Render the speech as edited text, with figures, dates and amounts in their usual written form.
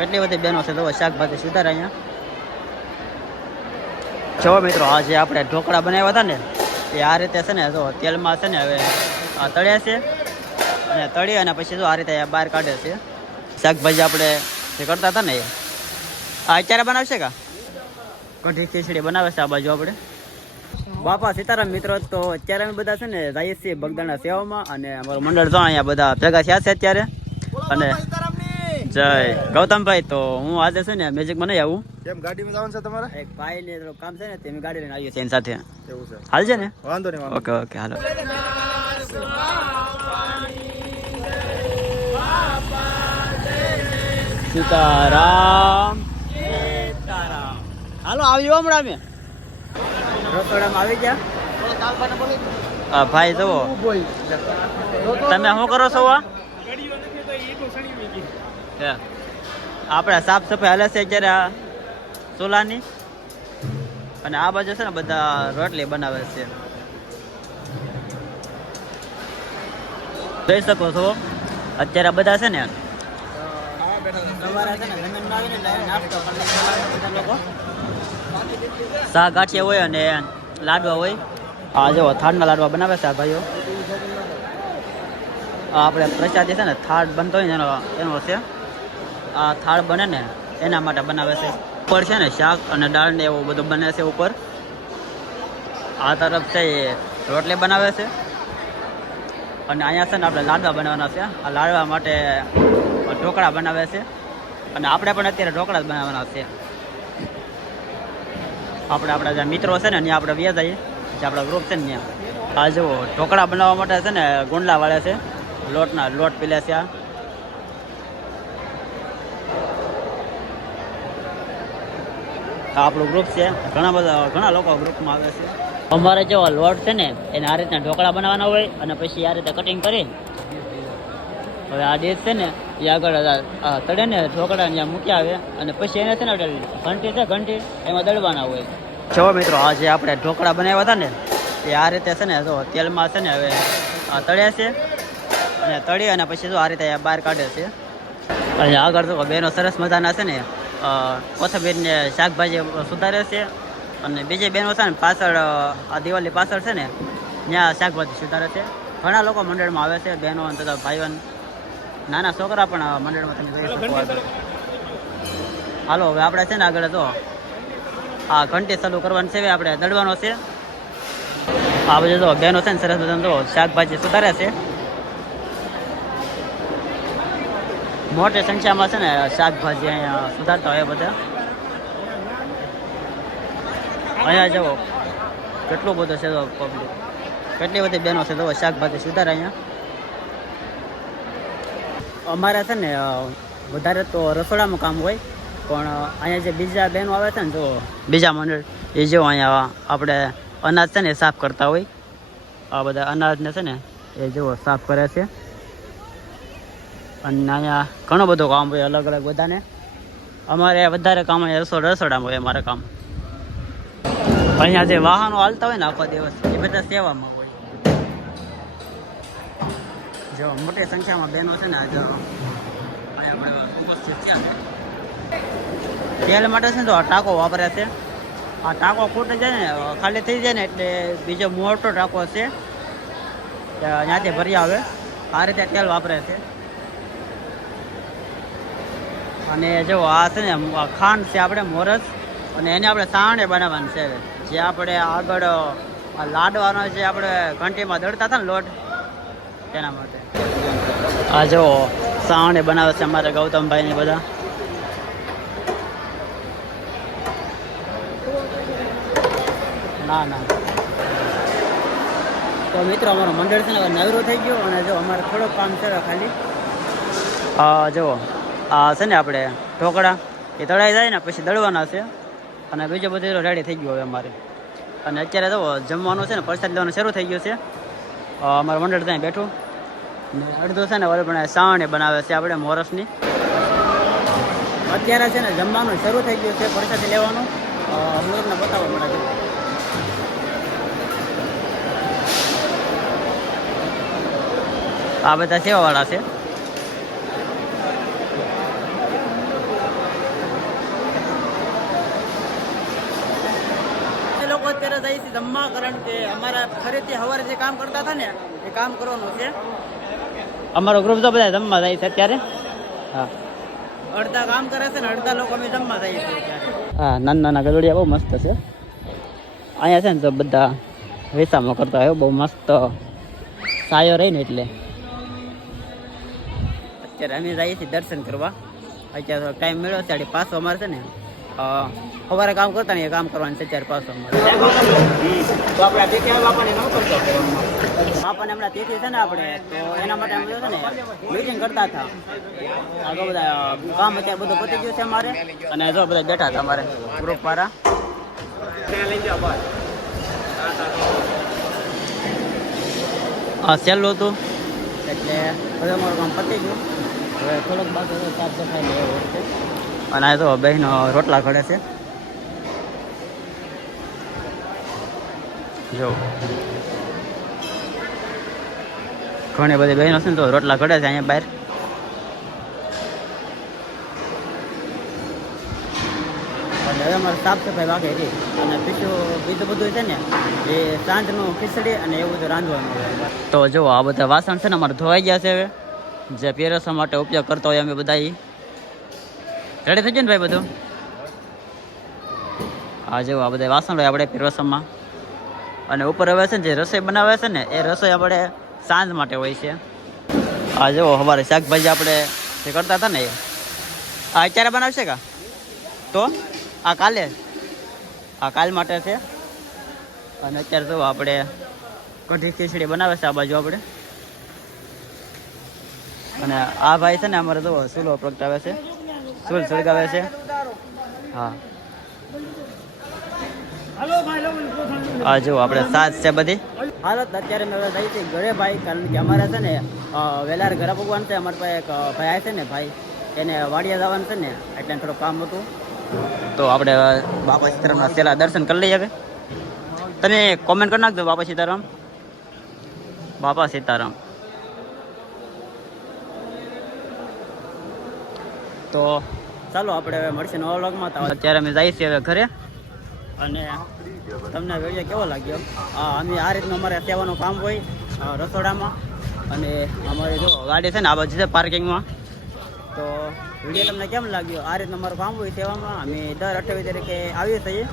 કેટલી બધી બહેનો છે તો શાકભાજી સુધાર અહીંયા જો મિત્રો આજે આપણે ઢોકળા બનાવ્યા હતા ને એ આ રીતે છે ને જો તેલમાં છે ને હવે તળ્યા છે અને તળી અને પછી જો આ રીતે બહાર કાઢે છે શાકભાજી આપણે જે કરતા હતા ને એ અત્યારે બનાવશે કા કઢી ખીચડી બનાવે છે આ બાજુ આપણે બાપા સીતારામ મિત્રો તો અત્યારે અમે બધા છે ને જઈએ છીએ બગદાણા સેવામાં અને અમારું મંડળ તો અહીંયા બધા ભેગા થયા છે અત્યારે અને જય ગૌતમભાઈ તો હું આજે છે ને મેજિક બનાવી આવું કેમ ગાડીમાં જવાનું છે તમારે એક ભાઈ ને કામ છે ને તે ગાડી લઈને આવીએ છીએ એની સાથે એવું છે હાલ છે ને વાંધો નહીં ઓકે ઓકે હાલો સીતારામ સીતારામ હાલો આવજો હમણાં અમે રસોડામાં આવી ગયા ભાઈ જુઓ તમે શું કરો છો આપણે સાફ સફાઈ હાલે છે અત્યારે ચૂલાની અને આ બાજુ છે ને બધા રોટલી બનાવે છે જોઈ શકો છો અત્યારે બધા છે ને શાક ગાંઠિયા હોય અને લાડવા હોય આ જો થાળના લાડવા બનાવે છે આ ભાઈઓ આપણે પ્રસાદી છે ને થાળ બનતો હોય ને એનો છે આ થાળ બને ને એના માટે બનાવે છે ઉપર છે ને શાક અને દાળ ને એવું બધું બને છે ઉપર આ તરફ છે એ રોટલી બનાવે છે અને અહીંયા છે ને આપણે લાડવા બનાવવાના છે આ લાડવા માટે ઢોકળા બનાવે છે અને આપણે પણ અત્યારે ઢોકળા જ બનાવવાના છે આપણા જે મિત્રો છે ને ત્યાં આપણે વ્યા જઈએ જે આપણા ગ્રુપ છે ને ત્યાં આ જુઓ ઢોકળા બનાવવા માટે છે ને ગુંડલા વાળે છે લોટ પીલે છે આ આપણું ગ્રુપ છે ઘણા લોકો ગ્રુપમાં આવે છે અમારે જો લોટ છે ને એને આ રીતના ઢોકળા બનાવવાના હોય અને પછી આ રીતે કટિંગ કરી હવે આ ડીશ છે ને એ આગળ તળે ને ઢોકળા ત્યાં મૂકી આવે અને પછી એને છે ને ઘંટી એમાં દળવાના હોય જો મિત્રો આજે આપણે ઢોકળા બનાવ્યા હતા ને એ આ રીતે છે ને જો તેલમાં છે ને હવે તળ્યા છે અને તળી અને પછી જો આ રીતે બહાર કાઢે છે અને આગળ તો બેનો સરસ મજાના છે ને કોથમીરને શાકભાજી સુધારે છે અને બીજી બહેનો છે ને પાછળ આ દિવાળી પાછળ છે ને ત્યાં શાકભાજી સુધારે છે ઘણા લોકો મંડળમાં આવે છે બહેનો તથા ભાઈઓ નાના છોકરા પણ મંડળમાં તમે જોઈ શકો હાલો હવે આપણે છે ને આગળ તો આ ઘંટી ચાલુ કરવાની છે આપણે દળવાનો છે આ બધું તો બહેનો છે ને સરસ બધા તો શાકભાજી સુધારે છે મોટી સંખ્યામાં છે ને શાકભાજી અહીંયા સુધારતા હોય બધા અહીંયા જુઓ કેટલું બધું છે તો પબ્લિક કેટલી બધી બહેનો છે તો શાકભાજી સુધારે અહીંયા અમારે છે ને વધારે તો રસોડામાં કામ હોય પણ અહીંયા જે બીજા બહેનો આવે છે ને જો બીજા મંડળ એ જો અહીંયા આપણે અનાજ છે ને સાફ કરતા હોય આ બધા અનાજને છે ને એ જુઓ સાફ કરે છે અને અહીંયા ઘણું બધું કામ હોય અલગ અલગ બધાને અમારે વધારે કામ અહીંયા રસોડામાં હોય અમારે કામ અહીંયા જે વાહનો હાલતા હોય ને આખો દિવસ એ બધા સેવામાં હોય જો મોટી સંખ્યામાં બહેનો છે ને આજે અહીંયા ઉપસ્થિત થયા તેલ માટે છે ને તો ટાંકો વાપરે છે આ ટાંકો ખૂટી જાય ને ખાલી થઈ જાય ને એટલે બીજો મોટો ટાંકો છે ત્યાંથી ભરી આવે આ રીતે તેલ વાપરે છે અને જો આ છે ને ખાંડ છે આપણે મોરસ અને એને આપણે સાણે બનાવવાનું છે જે આપણે આગળ લાડવાનો જે આપણે ઘંટીમાં દળતા હતા ને લોટ તેના માટે આ જો સાણે બનાવે છે અમારે ગૌતમભાઈ ને બધા ના તો મિત્રો અમારો મંડળ છે ને નવરો થઈ ગયો અને જો અમારે થોડુંક કામ છે ખાલી જુઓ આ છે ને આપણે ઢોકળા એ તળાઈ જાય ને પછી દળવાના છે અને બીજું બધું રેડી થઈ ગયું હવે અમારે અને અત્યારે તો જમવાનું છે ને પ્રસાદ લેવાનું શરૂ થઈ ગયું છે અમારું મંડળ ત્યાં બેઠું અડધું છે ને ઓલે પણ સાવણી બનાવે છે આપણે મોરસની અત્યારે છે ને જમવાનું શરૂ થઈ ગયું છે પ્રસાદી લેવાનું તમને બતાવવા મળે છે આ બધા સેવાવાળા છે અત્યારે જઈએ છીએ જમવા, કારણ કે અમારા ફરીથી સવારે જે કામ કરતા હતા ને એ કામ કરવાનું છે. અમારો ગ્રુપ તો બધા જમવા જાય છે અત્યારે. હા, અડધા કામ કરે છે ને અડધા લોકો અમે જમવા જઈએ છીએ અત્યારે. હા, નાના નાના ગદડિયા બહુ મસ્ત છે અહીંયા છે ને. તો બધા વેસામાં કરતા હોય, બહુ મસ્ત સાયો રહી ને એટલે. અત્યારે અમે જઈએ છીએ દર્શન કરવા. અત્યારે ટાઈમ મળ્યો ત્યારે પાછો અમારે છે ને સવારે કામ કરતા ને એ કામ કરવાનું છે અત્યારે પાછો અમારે. તો આપણે તિથિ બાપાને ન કરતો બાપાને હમણાં તિથિ છે ને આપણે, તો એના માટે અમે છે ને મીટિંગ કરતા હતા. આગળ બધા કામ અત્યારે બધું પતી ગયું છે અમારે, અને જો બધા બેઠા હતા અમારે ગ્રુપ વાળા. હા, સહેલું હતું એટલે બધું અમારું કામ પતી ગયું. હવે થોડોક બાકી સાફ સફાઈ એવું છે. અને આ તો બહેનો રોટલા ઘડે છે. જો ઘણી બધી બહેનો છે ને તો રોટલા ઘડે છે અહીંયા બહાર. અને હવે અમારે સાફ સફાઈ બાકી હતી. અને બીજું બધું છે ને એ સાંજનું ખીચડી અને એવું બધું રાંધવાનું. તો જો આ બધા વાસણ છે ને અમારે ધોવાઈ ગયા છે. હવે જે પીરસવા માટે ઉપયોગ કરતા હોય અમે બધા રેડી થઈ ગયું ને ભાઈ બધું. હા, જો આ બધા વાસણ હોય આપણે પીરસવામાં. અને ઉપર હવે છે ને જે રસોઈ બનાવે છે ને એ રસોઈ આપણે સાંજ માટે હોય છે. આ જો સવારે શાકભાજી આપણે જે કરતા હતા ને આ અત્યારે બનાવશે કા? તો આ કાલ માટે છે. અને અત્યારે જો આપણે કઢી ખીચડી બનાવે છે આ બાજુ આપણે. અને આ ભાઈ છે ને અમારે તો ચૂલો પ્રગટાવે છે, ચૂલ સળગાવે છે. હા, હા જો આપણે સાસ છે બધી. હાલત અત્યારે મેં થઈ છે ઘરે ભાઈ, કારણ કે અમારે છે ને વહેલા ઘરે ભગવાન છે. અમારા પાસે એક ભાઈ છે ને ભાઈ, એને વાડિયા જવાનું છે ને એટલે થોડું કામ હતું. તો આપણે બાપા સીતારામના છેલ્લા દર્શન કરી લઈએ. હવે તમે કોમેન્ટ કરી નાખજો બાપા સીતારામ, બાપા સીતારામ. તો ચાલો આપણે હવે મળશે નવા વ્લોગમાં. તો અત્યારે અમે જઈએ છીએ હવે ઘરે. અને તમને વિડીયો કેવો લાગ્યો? અમે આ રીતનું અમારે સેવાનું કામ હોય રસોડામાં. અને અમારે જો ગાડી છે ને આ બાજુ છે પાર્કિંગમાં. તો વિડીયો તમને કેમ લાગ્યો? આ રીતનું અમારું કામ હોય સેવામાં. અમે દર 28 તારીખે આવીએ છીએ.